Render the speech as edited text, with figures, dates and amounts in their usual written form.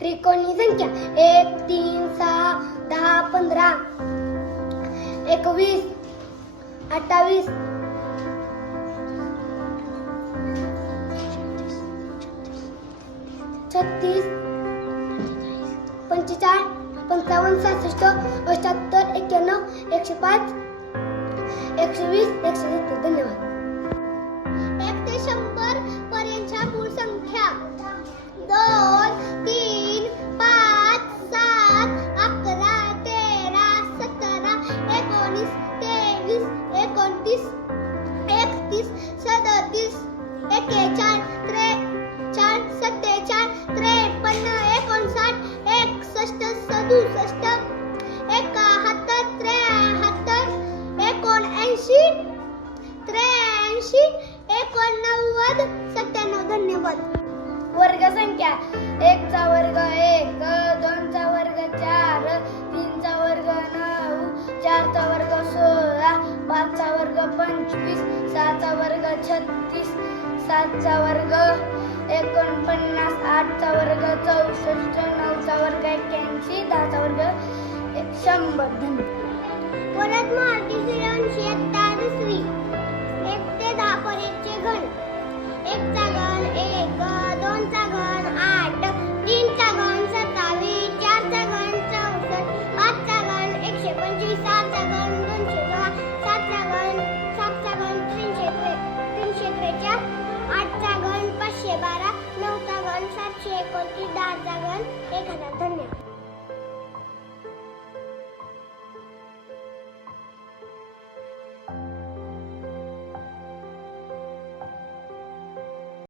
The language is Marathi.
त्रिकोणी संख्या 1 3 6 10 15 21 28 36 45 55 66 78 91 105 120 170. धन्यवाद. 1 ते 100 पर्यंतच्या मूळ संख्या 2 3 5 7 11 13 17 19 23 29 31 37 41 43 47 53 59 61 67 71 73 79 83 89 97. धन्यवाद. वर्ग संख्या 1 चा वर्ग 1 2 चा वर्ग 4 3 चा वर्ग 9 4 चा वर्ग 16 5 चा वर्ग 25 6 चा वर्ग 36 7 चा वर्ग 49 8 चा वर्ग 64 9 चा वर्ग 81 10 चा वर्ग 100. धन्यवाद. परत मराठी सूर्यवंशी इयत्ता 2री 1 ते 10 पर्यंतचे घन. 1 चा घन 1 2 चा घन 8 3 चा घन 27 4 चा घन 64 5 चा घन 125 6 चा घन 210 7 चा घन 343 8 चा घन 512 9 चा घन 729 10 चा घन 1000. धन्यवाद.